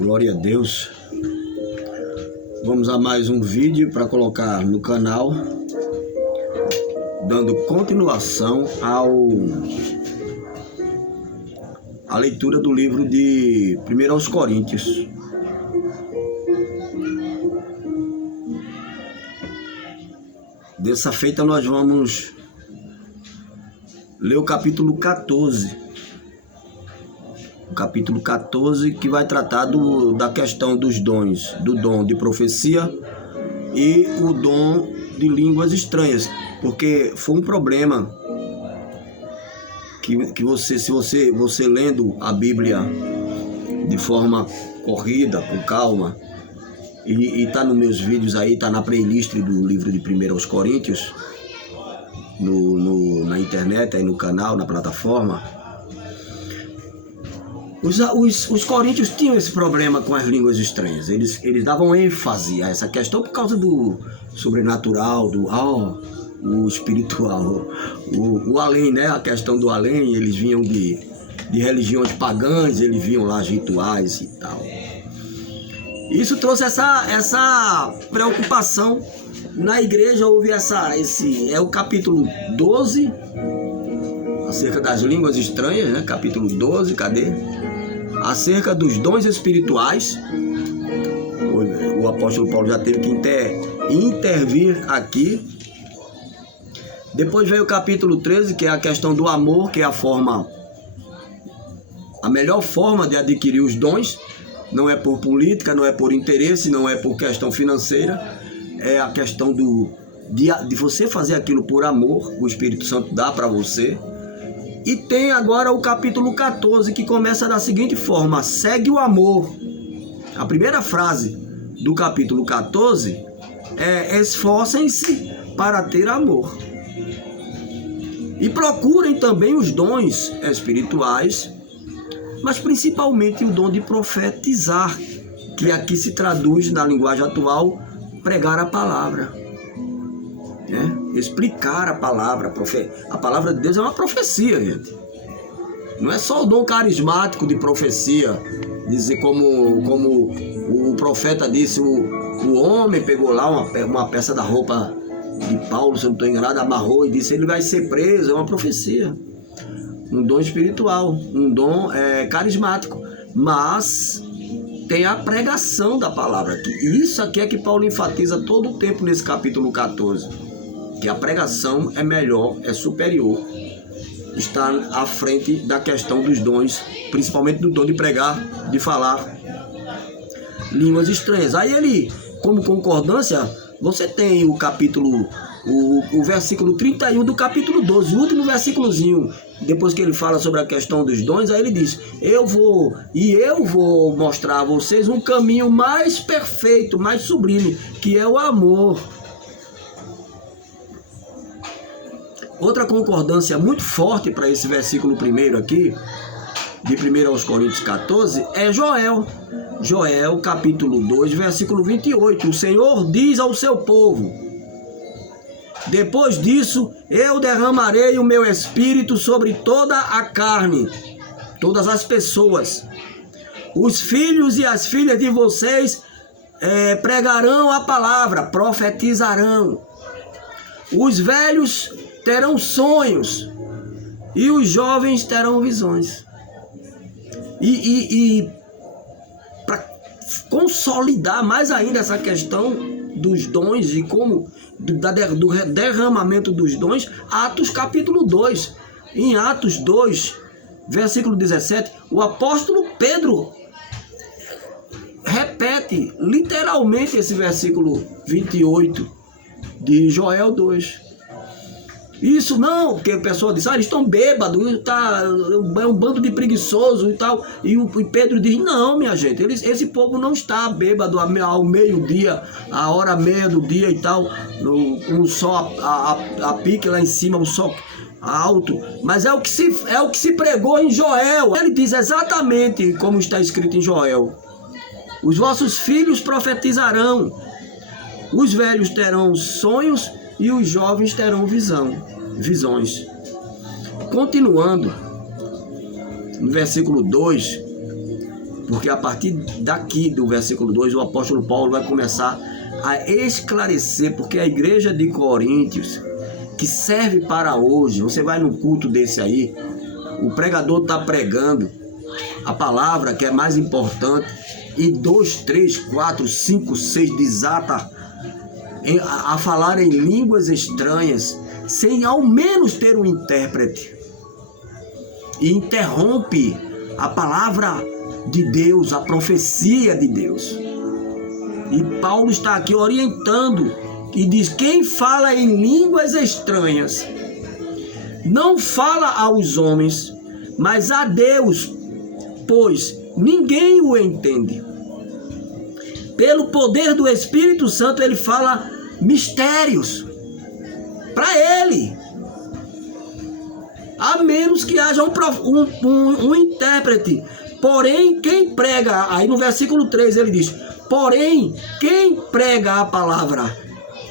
Glória a Deus. Vamos a mais um vídeo para colocar no canal, dando continuação à leitura do livro de 1 aos Coríntios. Dessa feita nós vamos ler o capítulo 14. O capítulo 14, que vai tratar da questão dos dons, do dom de profecia e o dom de línguas estranhas, porque foi um problema que você lendo a Bíblia de forma corrida, com calma, e tá nos meus vídeos aí, tá na playlist do livro de 1 aos Coríntios, na internet, aí no canal, na plataforma. Os coríntios tinham esse problema com as línguas estranhas. Eles davam ênfase a essa questão por causa do sobrenatural, o espiritual, o além, né? A questão do além. Eles vinham de religiões pagãs, eles viam lá os rituais e tal. Isso trouxe essa preocupação na igreja. Houve esse o capítulo 12, acerca das línguas estranhas, né? Capítulo 12, cadê? Acerca dos dons espirituais. O apóstolo Paulo já teve que intervir aqui. Depois veio o capítulo 13, que é a questão do amor, que é a melhor forma de adquirir os dons. Não é por política, não é por interesse, não é por questão financeira. É a questão de você fazer aquilo por amor. O Espírito Santo dá para você. E tem agora o capítulo 14, que começa da seguinte forma: segue o amor. A primeira frase do capítulo 14 é: esforcem-se para ter amor. E procurem também os dons espirituais, mas principalmente o dom de profetizar, que aqui se traduz na linguagem atual, pregar a palavra. Explicar a palavra. A palavra de Deus é uma profecia, gente. Não é só o dom carismático de profecia, dizer como o profeta disse, o homem pegou lá uma peça da roupa de Paulo, se eu não estou enganado, amarrou e disse: ele vai ser preso. É uma profecia, um dom espiritual, um dom carismático, mas tem a pregação da palavra aqui. E isso aqui é que Paulo enfatiza todo o tempo nesse capítulo 14. Que a pregação é melhor, é superior, está à frente da questão dos dons, principalmente do dom de pregar, de falar línguas estranhas. Aí ele, como concordância, você tem o capítulo, o versículo 31 do capítulo 12, o último versículozinho, depois que ele fala sobre a questão dos dons, aí ele diz: eu vou mostrar a vocês um caminho mais perfeito, mais sublime, que é o amor. Outra concordância muito forte para esse versículo primeiro aqui, de 1 aos Coríntios 14, é Joel. Joel, capítulo 2, versículo 28. O Senhor diz ao seu povo: depois disso, eu derramarei o meu espírito sobre toda a carne, todas as pessoas. Os filhos e as filhas de vocês pregarão a palavra, profetizarão. Os velhos terão sonhos e os jovens terão visões. E para consolidar mais ainda essa questão dos dons e como do derramamento dos dons, Atos capítulo 2. Em Atos 2, versículo 17, o apóstolo Pedro repete literalmente esse versículo 28 de Joel 2. Isso não, porque o pessoal diz: eles estão bêbados, é um bando de preguiçosos e tal. E Pedro diz: não, minha gente, esse povo não está bêbado ao meio-dia, a hora meia do dia e tal, com o sol a pique lá em cima, o sol alto. Mas é o que se pregou em Joel. Ele diz exatamente como está escrito em Joel: os vossos filhos profetizarão, os velhos terão sonhos e os jovens terão visões. Continuando, no versículo 2, Porque a partir daqui do versículo 2, o apóstolo Paulo vai começar a esclarecer, porque a igreja de Coríntios, que serve para hoje, você vai num culto desse aí, o pregador está pregando a palavra que é mais importante, e 2, 3, 4, 5, 6 desata a falar em línguas estranhas, sem ao menos ter um intérprete, e interrompe a palavra de Deus, a profecia de Deus. E Paulo está aqui orientando e diz: quem fala em línguas estranhas não fala aos homens, mas a Deus, pois ninguém o entende. Pelo poder do Espírito Santo ele fala mistérios para ele, a menos que haja um intérprete. Porém, quem prega, aí no versículo 3 ele diz: porém, quem prega a palavra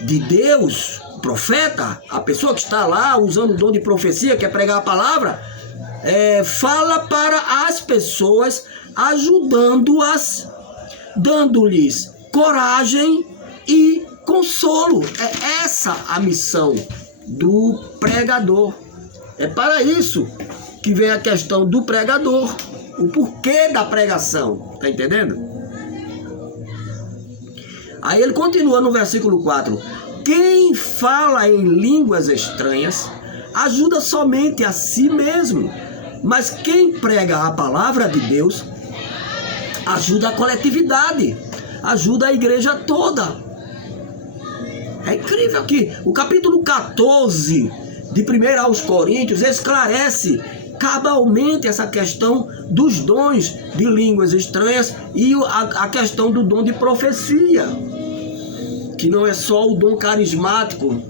de Deus, o profeta, a pessoa que está lá usando o dom de profecia, quer pregar a palavra, fala para as pessoas, ajudando-as, dando-lhes coragem e consolo. É essa a missão do pregador. É para isso que vem a questão do pregador, o porquê da pregação, tá entendendo? Aí ele continua no versículo 4: quem fala em línguas estranhas ajuda somente a si mesmo, mas quem prega a palavra de Deus ajuda a coletividade, ajuda a igreja toda. É incrível que o capítulo 14 de 1 aos Coríntios esclarece cabalmente essa questão dos dons de línguas estranhas e a questão do dom de profecia, que não é só o dom carismático.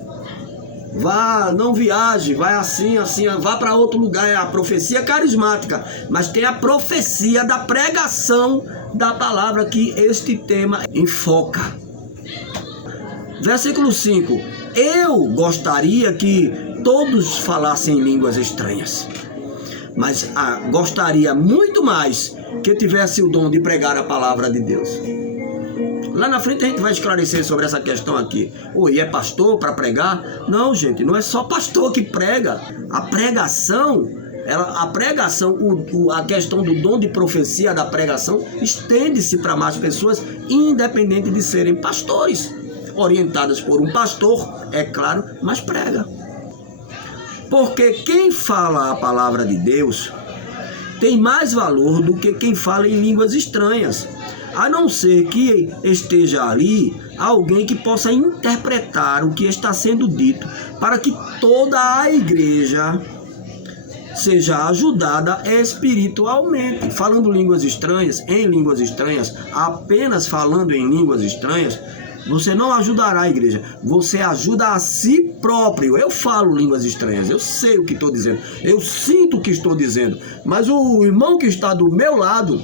Vá, não viaje, vai assim, vá para outro lugar, é a profecia carismática, mas tem a profecia da pregação da palavra que este tema enfoca. Versículo 5: eu gostaria que todos falassem línguas estranhas, mas gostaria muito mais que tivesse o dom de pregar a palavra de Deus. Lá na frente a gente vai esclarecer sobre essa questão aqui. E é pastor para pregar? Não, gente, não é só pastor que prega. A pregação, a questão do dom de profecia da pregação estende-se para mais pessoas, independente de serem pastores, orientadas por um pastor, é claro, mas prega. Porque quem fala a palavra de Deus tem mais valor do que quem fala em línguas estranhas, a não ser que esteja ali alguém que possa interpretar o que está sendo dito, para que toda a igreja seja ajudada espiritualmente. Falando línguas estranhas, em línguas estranhas, apenas falando em línguas estranhas, você não ajudará a igreja, você ajuda a si próprio. Eu falo línguas estranhas, eu sei o que estou dizendo, eu sinto o que estou dizendo, mas o irmão que está do meu lado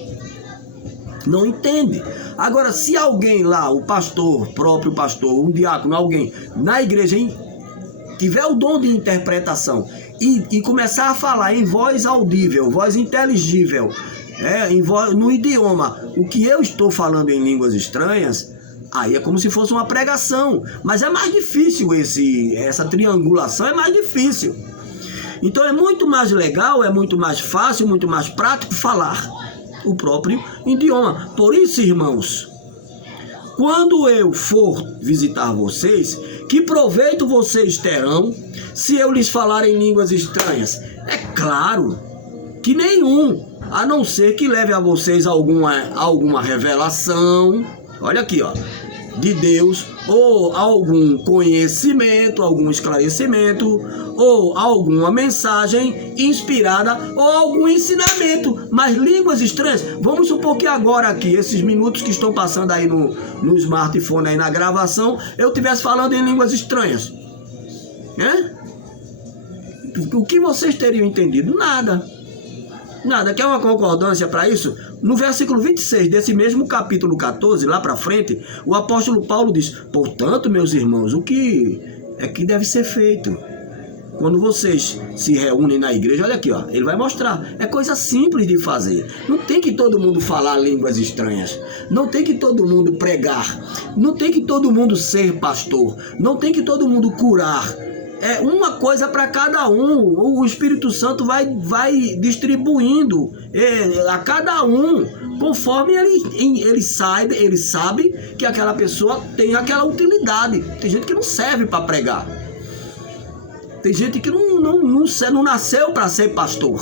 não entende. Agora, se alguém lá, o pastor, próprio pastor, um diácono, alguém na igreja tiver o dom de interpretação e começar a falar em voz audível, voz inteligível, no idioma, o que eu estou falando em línguas estranhas, aí é como se fosse uma pregação. Mas é mais difícil essa triangulação, é mais difícil. Então é muito mais legal, é muito mais fácil, muito mais prático falar o próprio idioma. Por isso, irmãos, quando eu for visitar vocês, que proveito vocês terão se eu lhes falar em línguas estranhas? É claro que nenhum, a não ser que leve a vocês alguma revelação, olha aqui, de Deus, ou algum conhecimento, algum esclarecimento, ou alguma mensagem inspirada, ou algum ensinamento. Mas línguas estranhas, vamos supor que agora aqui, esses minutos que estão passando aí no smartphone, aí na gravação, eu estivesse falando em línguas estranhas, né? O que vocês teriam entendido? Nada. Quer uma concordância para isso? No versículo 26 desse mesmo capítulo 14, lá para frente, o apóstolo Paulo diz: portanto, meus irmãos, o que é que deve ser feito? quando vocês se reúnem na igreja, olha aqui, ó, ele vai mostrar. É coisa simples de fazer. Não tem que todo mundo falar línguas estranhas. Não tem que todo mundo pregar. Não tem que todo mundo ser pastor. Não tem que todo mundo curar. É uma coisa para cada um. O Espírito Santo vai distribuindo a cada um, conforme ele sabe que aquela pessoa tem aquela utilidade. Tem gente que não serve para pregar. Tem gente que não nasceu para ser pastor.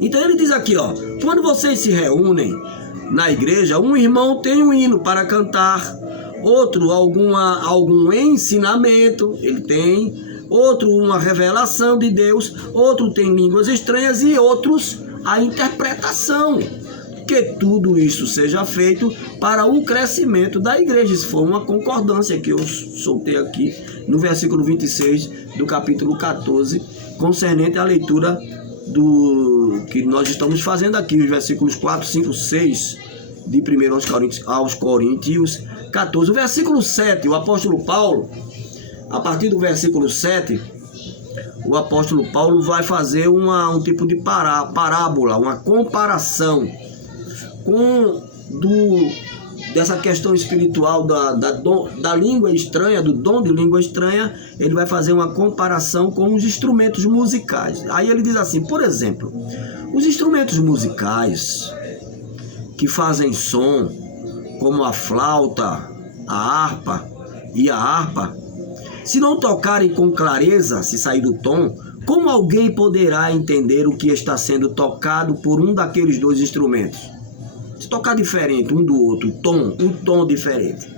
Então ele diz aqui, ó, quando vocês se reúnem na igreja, um irmão tem um hino para cantar, outro algum ensinamento, ele tem, outro uma revelação de Deus, outro tem línguas estranhas e outros a interpretação. Que tudo isso seja feito para o crescimento da igreja. Isso foi uma concordância que eu soltei aqui no versículo 26 do capítulo 14, concernente à leitura do que nós estamos fazendo aqui, os versículos 4, 5, 6 de 1 aos Coríntios 14. O versículo 7, o apóstolo Paulo, a partir do versículo 7, o apóstolo Paulo vai fazer um tipo de parábola, uma comparação dessa questão espiritual da língua estranha, do dom de língua estranha. Ele vai fazer uma comparação com os instrumentos musicais. Aí ele diz assim, por exemplo, os instrumentos musicais que fazem som, como a flauta, a harpa, se não tocarem com clareza, se sair do tom, como alguém poderá entender o que está sendo tocado por um daqueles dois instrumentos? Se tocar diferente um do outro, o tom diferente,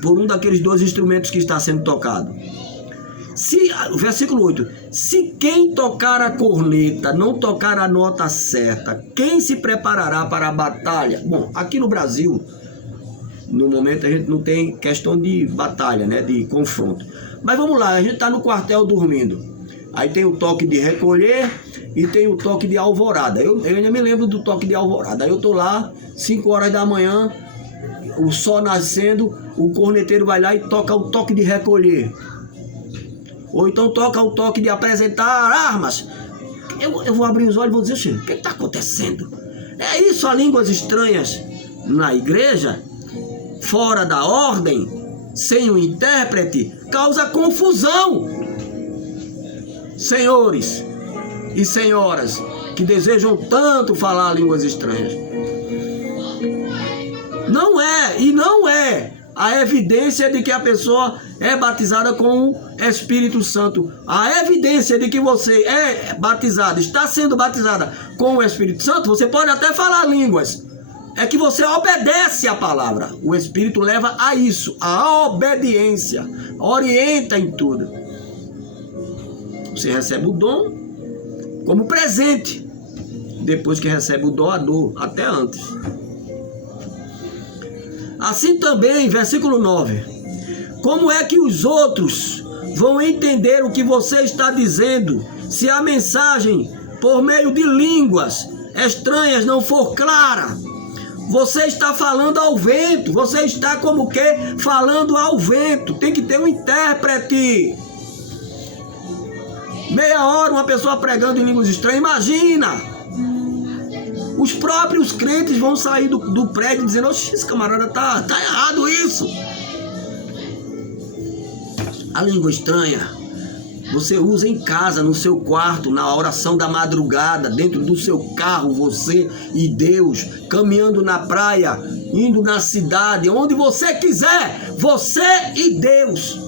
por um daqueles dois instrumentos que está sendo tocado. Versículo 8, se quem tocar a corneta não tocar a nota certa, quem se preparará para a batalha? Bom, aqui no Brasil, no momento a gente não tem questão de batalha, né, de confronto. Mas vamos lá, a gente está no quartel dormindo. Aí tem o toque de recolher e tem o toque de alvorada. Eu ainda me lembro do toque de alvorada. Aí eu tô lá, 5 horas da manhã, o sol nascendo, o corneteiro vai lá e toca o toque de recolher. Ou então toca o toque de apresentar armas. Eu vou abrir os olhos e vou dizer assim, o que está acontecendo? É isso, a línguas estranhas na igreja, fora da ordem, sem um intérprete, causa confusão. Senhores e senhoras que desejam tanto falar línguas estranhas, não é a evidência de que a pessoa é batizada com o Espírito Santo. A evidência de que você é batizado, está sendo batizada com o Espírito Santo, você pode até falar línguas, é que você obedece a palavra. O Espírito leva a isso, a obediência, orienta em tudo. Você recebe o dom como presente, depois que recebe o doador, até antes. Assim também, versículo 9, como é que os outros vão entender o que você está dizendo, se a mensagem por meio de línguas estranhas não for clara? Você está falando ao vento, você está como que falando ao vento, tem que ter um intérprete. Meia hora uma pessoa pregando em línguas estranhas, imagina! Os próprios crentes vão sair do prédio dizendo, oxe, esse camarada tá errado isso. A língua estranha você usa em casa, no seu quarto, na oração da madrugada, dentro do seu carro, você e Deus, caminhando na praia, indo na cidade, onde você quiser, você e Deus.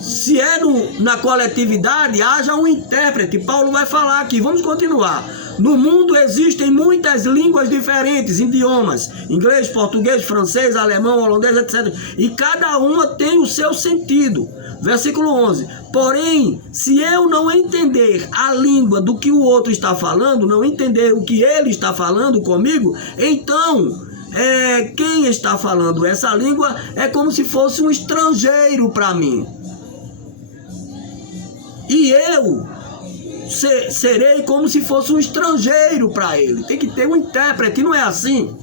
Se é na coletividade, haja um intérprete. Paulo vai falar aqui, vamos continuar. No mundo existem muitas línguas diferentes, idiomas, inglês, português, francês, alemão, holandês, etc. E cada uma tem o seu sentido. Versículo 11. Porém, se eu não entender a língua do que o outro está falando, não entender o que ele está falando comigo, então quem está falando essa língua é como se fosse um estrangeiro para mim. E eu serei como se fosse um estrangeiro para ele. Tem que ter um intérprete, não é assim?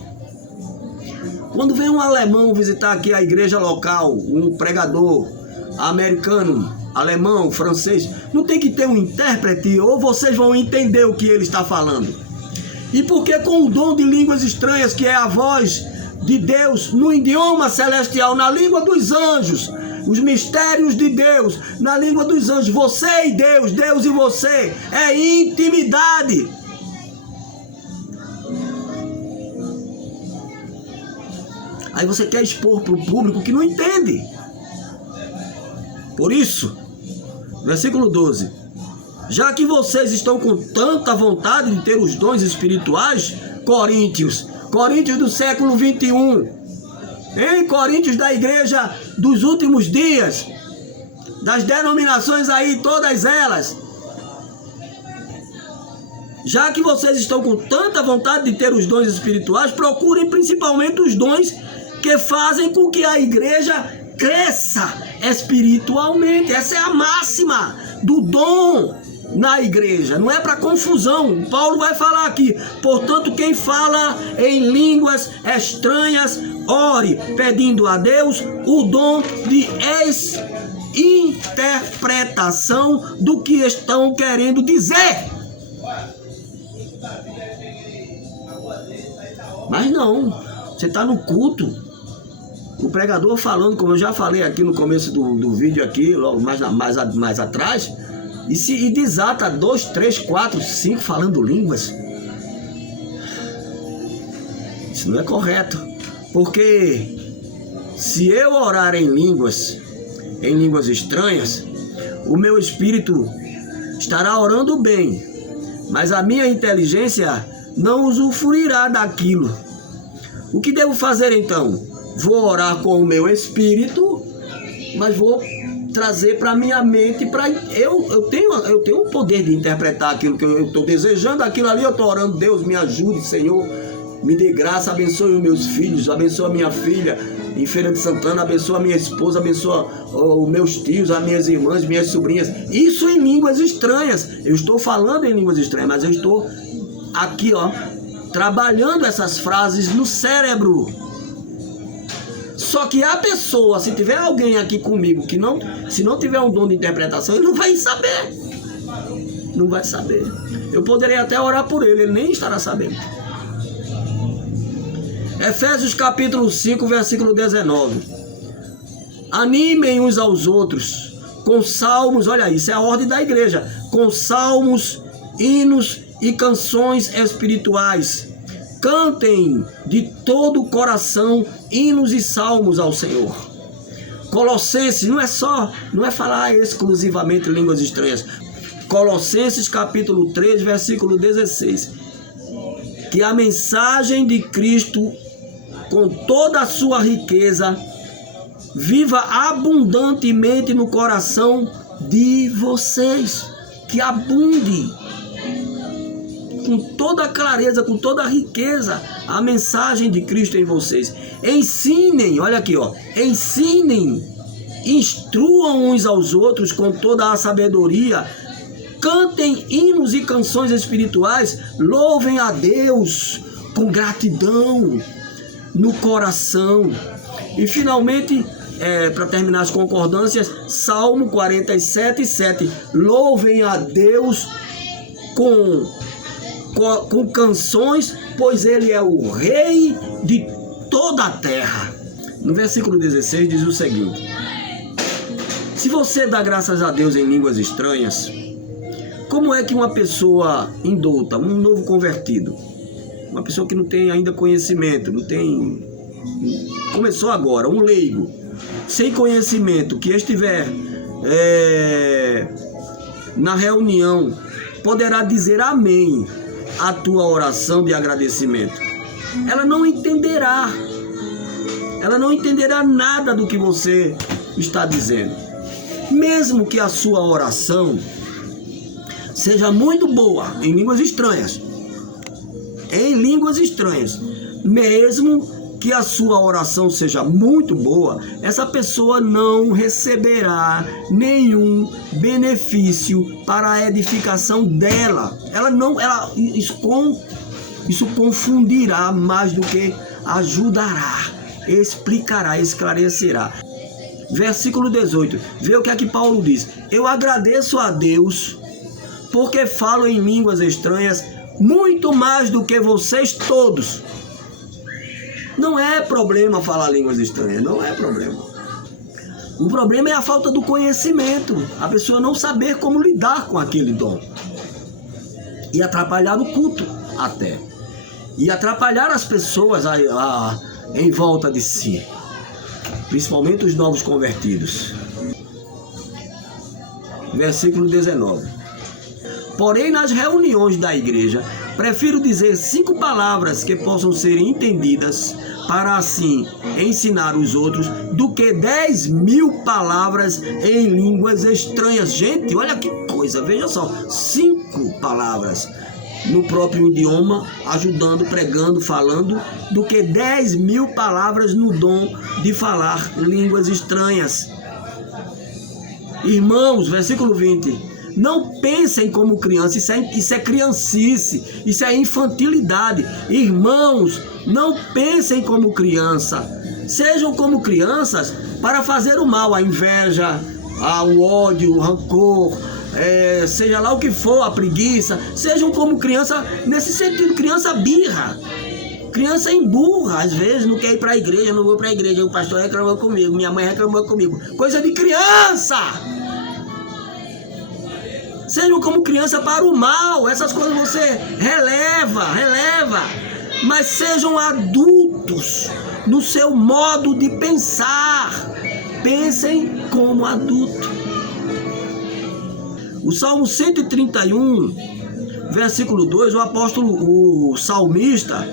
Quando vem um alemão visitar aqui a igreja local, um pregador americano, alemão, francês, não tem que ter um intérprete, ou vocês vão entender o que ele está falando. E porque com o dom de línguas estranhas, que é a voz de Deus no idioma celestial, na língua dos anjos, os mistérios de Deus, na língua dos anjos, você e Deus, Deus e você, é intimidade. Aí você quer expor para o público que não entende. Por isso, versículo 12: já que vocês estão com tanta vontade de ter os dons espirituais, Coríntios do século 21, em Coríntios da igreja dos últimos dias, das denominações aí, todas elas, já que vocês estão com tanta vontade de ter os dons espirituais, procurem principalmente os dons que fazem com que a igreja cresça espiritualmente. Essa é a máxima do dom na igreja, não é para confusão. Paulo vai falar aqui: portanto, quem fala em línguas estranhas, ore, pedindo a Deus o dom de interpretação do que estão querendo dizer. Mas não, você está no culto, o pregador falando, como eu já falei aqui no começo do vídeo aqui, logo mais atrás, e desata 2, 3, 4, 5 falando línguas. Isso não é correto, porque se eu orar em línguas estranhas, o meu espírito estará orando bem, mas a minha inteligência não usufruirá daquilo. O que devo fazer então? Vou orar com o meu espírito, mas vou trazer para minha mente, eu tenho o poder de interpretar aquilo que eu estou desejando, aquilo ali eu estou orando: Deus, me ajude, Senhor, me dê graça, abençoe os meus filhos, abençoe a minha filha em Feira de Santana, abençoe a minha esposa, abençoe os meus tios, as minhas irmãs, minhas sobrinhas. Isso em línguas estranhas. Eu estou falando em línguas estranhas, mas eu estou aqui, trabalhando essas frases no cérebro. Só que a pessoa, se tiver alguém aqui comigo que se não tiver um dom de interpretação, ele não vai saber. Não vai saber. Eu poderei até orar por ele, ele nem estará sabendo. Efésios capítulo 5, versículo 19. Animem uns aos outros com salmos, olha aí, isso é a ordem da igreja, com salmos, hinos e canções espirituais. Cantem de todo o coração hinos e salmos ao Senhor. Colossenses, não é falar exclusivamente línguas estranhas. Colossenses capítulo 3, versículo 16. Que a mensagem de Cristo, com toda a sua riqueza, viva abundantemente no coração de vocês. Que abunde com toda a clareza, com toda a riqueza, a mensagem de Cristo em vocês. Ensinem, olha aqui, ensinem, instruam uns aos outros com toda a sabedoria, cantem hinos e canções espirituais, louvem a Deus com gratidão no coração. E finalmente, para terminar as concordâncias, Salmo 47, 7, louvem a Deus com canções, pois ele é o rei de toda a terra. No versículo 16 diz o seguinte: se você dá graças a Deus em línguas estranhas, como é que uma pessoa indouta, um novo convertido, uma pessoa que não tem ainda conhecimento, começou agora, um leigo, sem conhecimento, que estiver na reunião, poderá dizer amém a tua oração de agradecimento? Ela não entenderá nada do que você está dizendo, mesmo que a sua oração seja muito boa em línguas estranhas, mesmo que a sua oração seja muito boa, essa pessoa não receberá nenhum benefício para a edificação dela. Isso confundirá mais do que ajudará. explicará, esclarecerá. Versículo 18, vê o que é que Paulo diz: eu agradeço a Deus porque falo em línguas estranhas muito mais do que vocês todos. Não é problema falar línguas estranhas, não é problema. O problema é a falta do conhecimento, a pessoa não saber como lidar com aquele dom. E atrapalhar o culto até. E atrapalhar as pessoas em volta de si. Principalmente os novos convertidos. Versículo 19. Porém, nas reuniões da igreja, prefiro dizer 5 palavras que possam ser entendidas para assim ensinar os outros, do que 10.000 palavras em línguas estranhas. Gente, olha que coisa, veja só, 5 palavras no próprio idioma, ajudando, pregando, falando, do que 10.000 palavras no dom de falar línguas estranhas. Irmãos, versículo 20. Não pensem como criança, isso é criancice, isso é infantilidade. Irmãos, não pensem como criança, sejam como crianças para fazer o mal, a inveja, o ódio, o rancor, seja lá o que for, a preguiça. Sejam como criança, nesse sentido, criança birra, criança emburra, às vezes não quer ir para a igreja, não vou para a igreja, o pastor reclamou comigo, minha mãe reclamou comigo, coisa de criança. Sejam como criança para o mal, essas coisas você releva, mas sejam adultos no seu modo de pensar, pensem como adulto. O Salmo 131, versículo 2, o salmista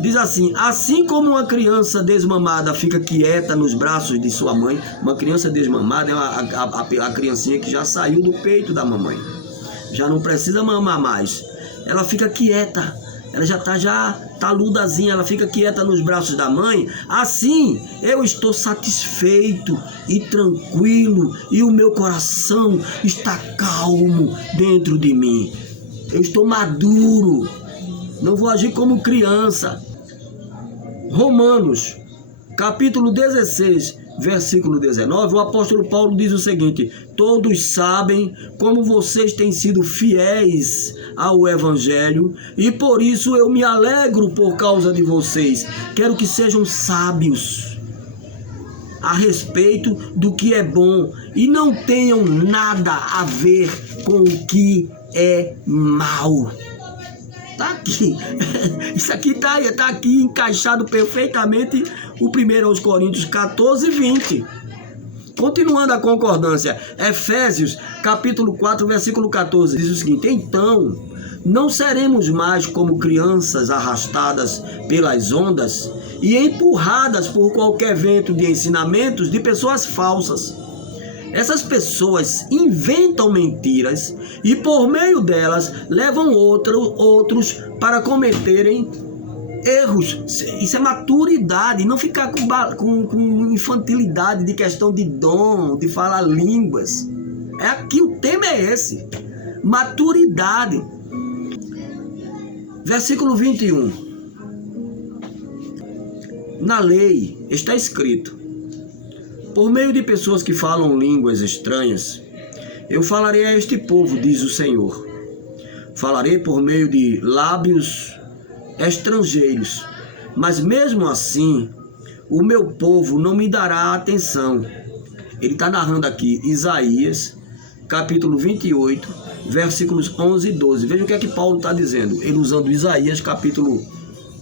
diz assim: assim como uma criança desmamada fica quieta nos braços de sua mãe. Uma criança desmamada é a criancinha que já saiu do peito da mamãe, já não precisa mamar mais, ela fica quieta, ela já tá taludazinha, ela fica quieta nos braços da mãe. Assim eu estou satisfeito e tranquilo, e o meu coração está calmo dentro de mim. Eu estou maduro, não vou agir como criança. Romanos, capítulo 16, versículo 19, o apóstolo Paulo diz o seguinte: todos sabem como vocês têm sido fiéis ao evangelho, e por isso eu me alegro por causa de vocês. Quero que sejam sábios a respeito do que é bom e não tenham nada a ver com o que é mal. Tá aqui, isso aqui tá aqui encaixado perfeitamente o 1 Coríntios 14, 20. Continuando a concordância, Efésios capítulo 4, versículo 14, diz o seguinte: então não seremos mais como crianças arrastadas pelas ondas e empurradas por qualquer vento de ensinamentos de pessoas falsas. Essas pessoas inventam mentiras e por meio delas levam outros para cometerem erros. Isso é maturidade, não ficar com infantilidade de questão de dom, de falar línguas. Aqui o tema é esse, maturidade. Versículo 21. Na lei está escrito: por meio de pessoas que falam línguas estranhas, eu falarei a este povo, diz o Senhor. Falarei por meio de lábios estrangeiros, mas mesmo assim, o meu povo não me dará atenção. Ele está narrando aqui Isaías, capítulo 28, versículos 11 e 12. Veja o que é que Paulo está dizendo. Ele usando Isaías, capítulo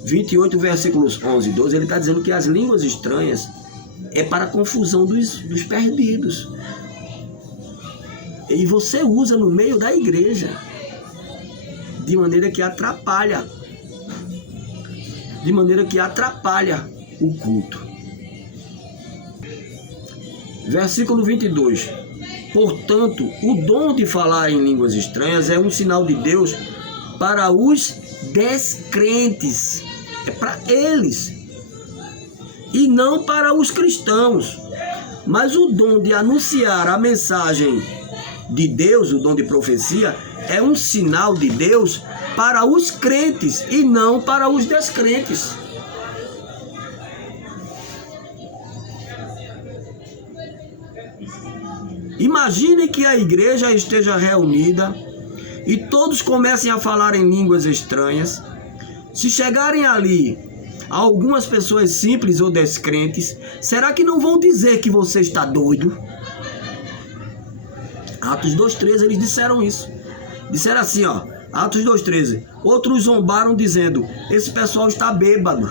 28, versículos 11 e 12, ele está dizendo que as línguas estranhas é para a confusão dos perdidos. E você usa no meio da igreja, de maneira que atrapalha. De maneira que atrapalha o culto. Versículo 22. Portanto, o dom de falar em línguas estranhas é um sinal de Deus para os descrentes. É para eles. E não para os cristãos. Mas o dom de anunciar a mensagem de Deus, o dom de profecia, é um sinal de Deus para os crentes e não para os descrentes. Imagine que a igreja esteja reunida e todos comecem a falar em línguas estranhas. Se chegarem ali algumas pessoas simples ou descrentes, será que não vão dizer que você está doido? Atos 2,13, eles disseram isso. Disseram assim, ó, Atos 2,13. Outros zombaram dizendo, esse pessoal está bêbado.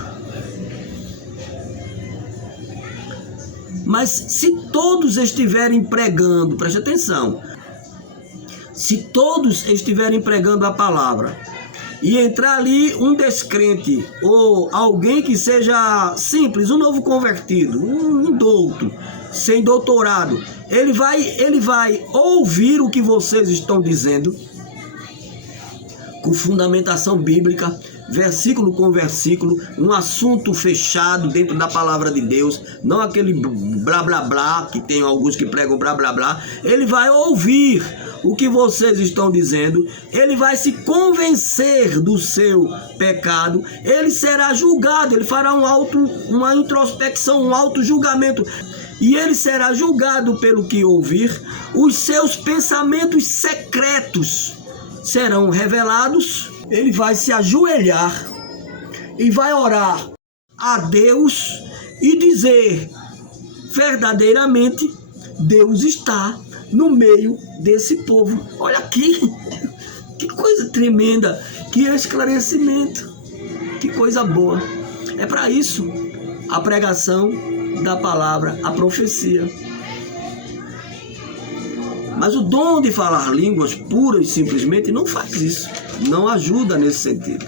Mas se todos estiverem pregando, preste atenção, se todos estiverem pregando a palavra e entrar ali um descrente ou alguém que seja simples, um novo convertido, um indouto, sem doutorado, ele vai ouvir o que vocês estão dizendo com fundamentação bíblica, versículo com versículo, um assunto fechado dentro da palavra de Deus, não aquele blá blá blá, que tem alguns que pregam blá blá blá. Ele vai ouvir o que vocês estão dizendo, ele vai se convencer do seu pecado, ele será julgado, ele fará uma introspecção, um auto-julgamento, e ele será julgado pelo que ouvir. Os seus pensamentos secretos serão revelados. Ele vai se ajoelhar e vai orar a Deus e dizer, verdadeiramente, Deus está no meio desse povo. Olha aqui, que coisa tremenda, que esclarecimento, que coisa boa. É para isso a pregação da palavra, a profecia. Mas o dom de falar línguas puras e simplesmente não faz isso, não ajuda nesse sentido.